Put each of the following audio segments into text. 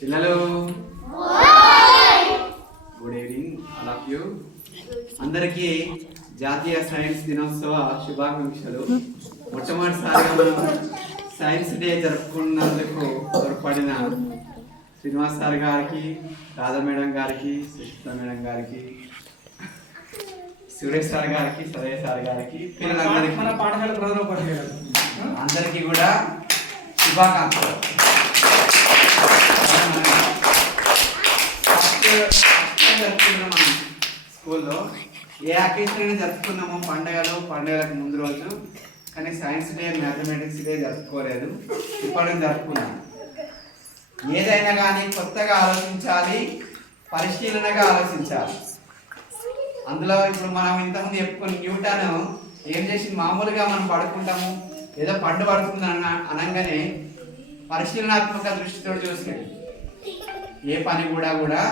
పిల్లలు good evening all of you. అందరికీ జాతీయ సైన్స్ దినోత్సవ శుభాకాంక్షలు. మొట్టమొదటిసారిగా మనం సైన్స్ డే జరుపుకున్నందుకు తోడ్పడిన శ్రీనివాస్ సార్ గారికి, రాధా మేడం గారికి, సుష్మిత మేడం గారికి, సురేష్ సార్ గారికి, సదయ సార్ గారికి, పిల్లలందరికీ మన పాఠశాల ప్రధానోపాధ్యాయులు అందరికీ కూడా శుభాకాంక్షలు. జరుపుకున్నాం మనం స్కూల్లో ఏ అకేషన్ అయినా జరుపుకున్నాము, పండుగలకు ముందు రోజు. కానీ సైన్స్ డే, మ్యాథమెటిక్స్ డే జరుపుకోలేదు. ఇప్పుడు జరుపుకున్నాం. ఏదైనా కానీ కొత్తగా ఆలోచించాలి, పరిశీలనగా ఆలోచించాలి. అందులో ఇప్పుడు మనం ఇంతకుముందు చెప్పుకుని న్యూటన్ ఏం చేసింది, మామూలుగా మనం పడుకుంటాము, ఏదో పండు పడుతుంది అనగానే పరిశీలనాత్మక దృష్టితో చూసాడు. ఏ పని కూడా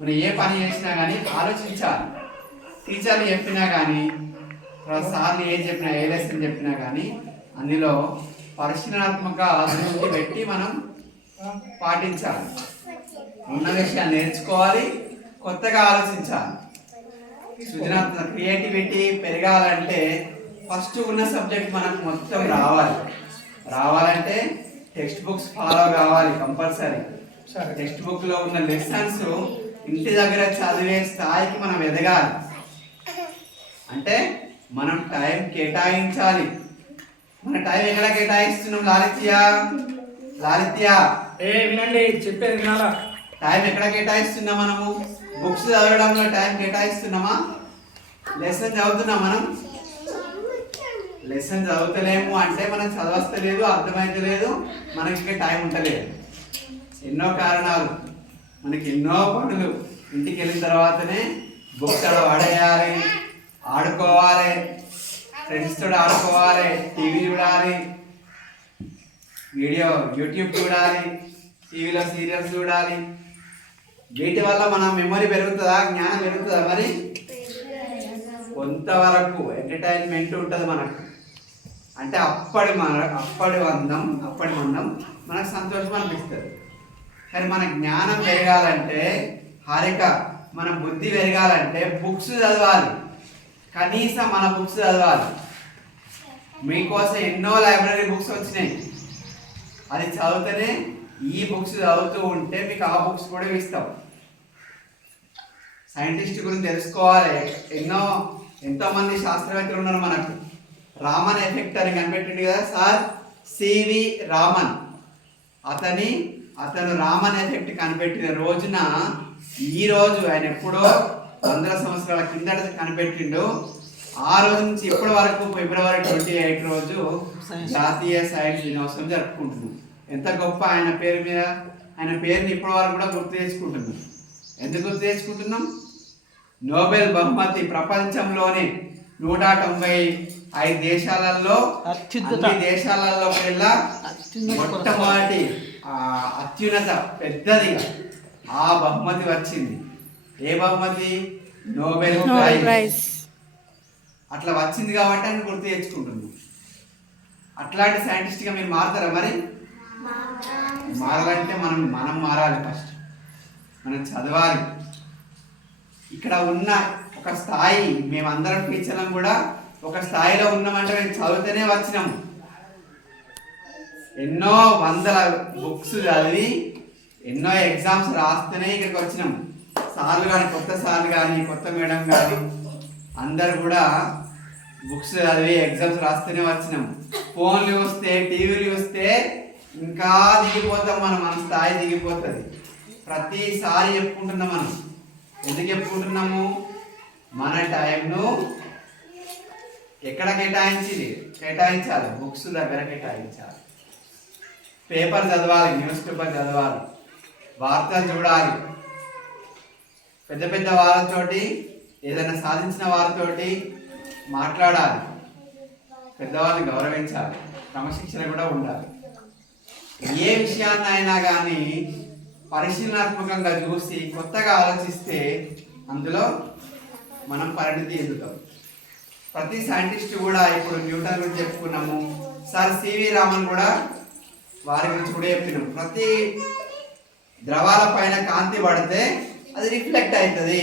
మనం ఏ పని చేసినా కానీ ఆలోచించాలి. టీచర్లు చెప్పినా కానీ, సార్లు ఏం చెప్పినా, ఏ లెసన్ చెప్పినా కానీ అందులో పరిశీలనాత్మక దృష్టి పెట్టి మనం పాటించాలి. ఉన్న విషయాన్ని నేర్చుకోవాలి, కొత్తగా ఆలోచించాలి. సృజనాత్మక క్రియేటివిటీ పెరగాలంటే ఫస్ట్ ఉన్న సబ్జెక్ట్ మనకు మొత్తం రావాలంటే టెక్స్ట్ బుక్స్ ఫాలో కావాలి కంపల్సరీ. టెక్స్ట్ బుక్ లో ఉన్న లెసన్స్ ఇంటి దగ్గర చదివే స్థాయికి మనం ఎదగాలి. అంటే మనం టైం కేటాయించాలి. మన టైం ఎక్కడ కేటాయిస్తున్నాం? లాలిత్య వినండి, చెప్పేది వినాలా? టైం ఎక్కడ కేటాయిస్తున్నాం? మనము బుక్స్ చదవడంలో టైం కేటాయిస్తున్నామా? లెసన్ చదువుతున్నాం? మనం లెసన్ చదువుతలేము అంటే మనకు చదవస్తలేదు, అర్థమైతలేదు, మనకి ఇంకా టైం ఉంటలేదు. ఎన్నో కారణాలు, మనకి ఎన్నో పనులు. ఇంటికి వెళ్ళిన తర్వాతనే బుక్స్ అలా పడేయాలి, ఆడుకోవాలి, ఫ్రెండ్స్తో ఆడుకోవాలి, టీవీ చూడాలి, యూట్యూబ్ చూడాలి, టీవీలో సీరియల్స్ చూడాలి. వీటి వల్ల మన మెమరీ పెరుగుతుందా, జ్ఞానం పెరుగుతుందా? మరి కొంతవరకు ఎంటర్టైన్మెంట్ ఉంటుంది మనకు. అంటే అప్పటి మందం మనకు సంతోషం అనిపిస్తుంది. కానీ మన జ్ఞానం పెరగాలంటే, మన బుద్ధి పెరగాలంటే బుక్స్ చదవాలి. కనీసం మన బుక్స్ చదవాలి. మీకోసం ఎన్నో లైబ్రరీ బుక్స్ వచ్చినాయి. అది చదివితేనే, ఈ బుక్స్ చదువుతూ ఉంటే మీకు ఆ బుక్స్ కూడా ఇస్తాం. సైంటిస్ట్ గురించి తెలుసుకోవాలి. ఎంతోమంది శాస్త్రవేత్తలు ఉన్నారు మనకు. రామన్ ఎఫెక్ట్ అని కనిపెట్టిండు కదా సార్, సివి రామన్. అతను రామన్ ఎఫెక్ట్ కనిపెట్టిన రోజున, ఈ రోజు ఆయన ఎప్పుడో 100 సంవత్సరాల కిందట కనిపెట్టిండు. ఆ రోజు నుంచి ఇప్పటి వరకు ఫిబ్రవరి 28 రోజు జాతీయ సైన్స్ దినోత్సవం జరుపుకుంటున్నాం. ఎంత గొప్ప ఆయన పేరు మీద. ఆయన పేరుని ఇప్పటి వరకు కూడా గుర్తు తెచ్చుకుంటున్నాం. ఎందుకు గుర్తు తెచ్చుకుంటున్నాం? నోబెల్ బహుమతి ప్రపంచంలోనే 195 దేశాలలో, అన్ని దేశాలలో వెళ్ళా మొట్టమొదటి అత్యున్నత పెద్దదిగా ఆ బహుమతి వచ్చింది. ఏ బహుమతి? Nobel prize. అట్లా వచ్చింది కాబట్టి అని గుర్తు తెచ్చుకుంటున్నాం. అట్లాంటి సైంటిస్ట్గా మీరు మారుతారా? మరి మారాలంటే మనం మారాలి. ఫస్ట్ మనం చదవాలి. ఇక్కడ ఉన్న ఒక స్థాయి, మేమందరం టీచర్లం కూడా ఒక స్థాయిలో ఉన్నామంటే మేము చదివితేనే వచ్చినాము. ఎన్నో వందల బుక్స్ చదివి ఎన్నో ఎగ్జామ్స్ రాస్తేనే ఇక్కడికి వచ్చినాము. సార్లు కానీ, కొత్త సార్లు కానీ, కొత్త మేడం కానీ అందరు కూడా బుక్స్ చదివి ఎగ్జామ్స్ రాస్తేనే వచ్చినాము. ఫోన్లు చూస్తే, టీవీలు చూస్తే ఇంకా దిగిపోతాం. మన స్థాయి దిగిపోతుంది. ప్రతిసారి చెప్పుకుంటున్నాం. మనం ఎందుకు చెప్పుకుంటున్నాము? మన టైంను ఎక్కడ కేటాయించాలి? బుక్స్ దగ్గర కేటాయించాలి. పేపర్ చదవాలి, న్యూస్ పేపర్ చదవాలి, వార్తలు చూడాలి. పెద్ద వారితోటి, ఏదైనా సాధించిన వారితోటి మాట్లాడాలి. పెద్దవాళ్ళని గౌరవించాలి. క్రమశిక్షణ కూడా ఉండాలి. ఏ విషయాన్నైనా కానీ పరిశీలనాత్మకంగా చూసి కొత్తగా ఆలోచిస్తే అందులో మనం పరిణితి ఎదుగుతాం. ప్రతి సైంటిస్ట్ కూడా, ఇప్పుడు న్యూటన్ గురించి చెప్పుకున్నాము, సార్ సివి రామన్ కూడా వారి గురించి కూడా చెప్పినాము. ప్రతి ద్రవాల పైన కాంతి పడితే అది రిఫ్లెక్ట్ అవుతుంది.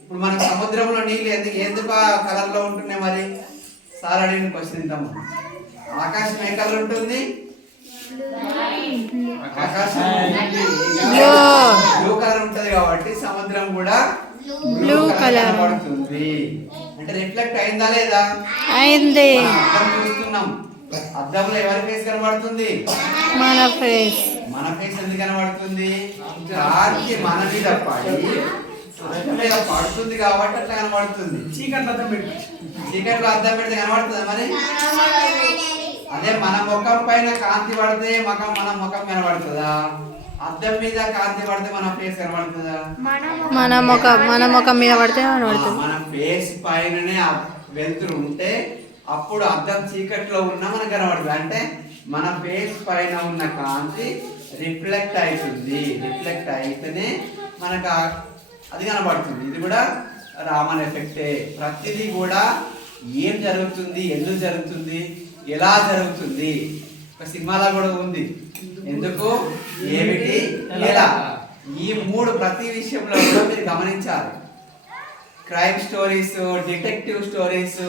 ఇప్పుడు మన సముద్రంలో నీళ్ళు ఎందుకు ఆ కలర్ లో ఉంటున్నాయి? మరి సార్ అడిగిన క్వశ్చన్ ఇంతము. ఆకాశం ఏ కలర్ ఉంటుంది? ఆకాశం బ్లూ కలర్ ఉంటది కాబట్టి సముద్రం కూడా బ్లూ కలర్ పడుతుంది. అంటే రిఫ్లెక్ట్ అయిందా లేదా? అయింది. అద్దం చూస్తున్నాం, అద్దంలో ఎవరి ఫేస్ కనబడుతుంది? మన ఫేస్. మన ఫేస్ ఎందుకు కనబడుతుంది? కాంతి మన మీద పడి అద్దం మీద పడుతుంది కాబట్టి అట్లా కనబడుతుంది. చీకట్లో అద్దం పెట్టి చీకట్లో అద్దం పెడితే కనబడుతుంది మరి. అదే మన ముఖం పైన కాంతి పడితే మన ముఖం కనబడుతుందా? అద్దం మీద కాంతి పడితే మన ఫేస్ కనబడుతుందా? మన ముఖం మీద పడితే కనబడుతుంది. మన ఫేస్ పైననే వెలుతురు ఉంటే అప్పుడు అద్దం చీకట్లో ఉన్నా మనకు కనబడుతుంది. అంటే మన ఫేస్ పైన ఉన్న కాంతి రిఫ్లెక్ట్ అవుతుంది. రిఫ్లెక్ట్ అయితేనే మనకు అది కనబడుతుంది. ఇది కూడా రామన్ ఎఫెక్టే. ప్రతిదీ కూడా ఏం జరుగుతుంది, ఎందుకు జరుగుతుంది, ఎలా జరుగుతుంది, ఒక సినిమాలో కూడా ఉంది. ఎందుకు, ఏమిటి, ఎలా, ఈ మూడు ప్రతి విషయంలో కూడా మీరు గమనించాలి. క్రైమ్ స్టోరీస్, డిటెక్టివ్ స్టోరీస్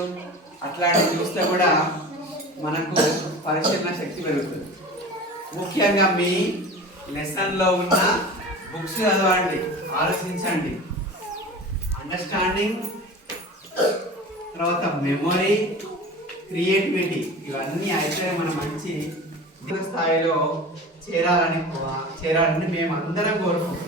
అట్లాంటివి చూస్తే కూడా మనకు పరిశీలన శక్తి పెరుగుతుంది. ముఖ్యంగా మీ లెసన్లో ఉన్న బుక్స్ చదవండి, ఆలోచించండి. అండర్స్టాండింగ్, తర్వాత మెమొరీ, క్రియేటివిటీ, ఇవన్నీ అయితే మనం మంచి స్థాయిలో చేరాలని మేము అందరం కోరుకుంటాం.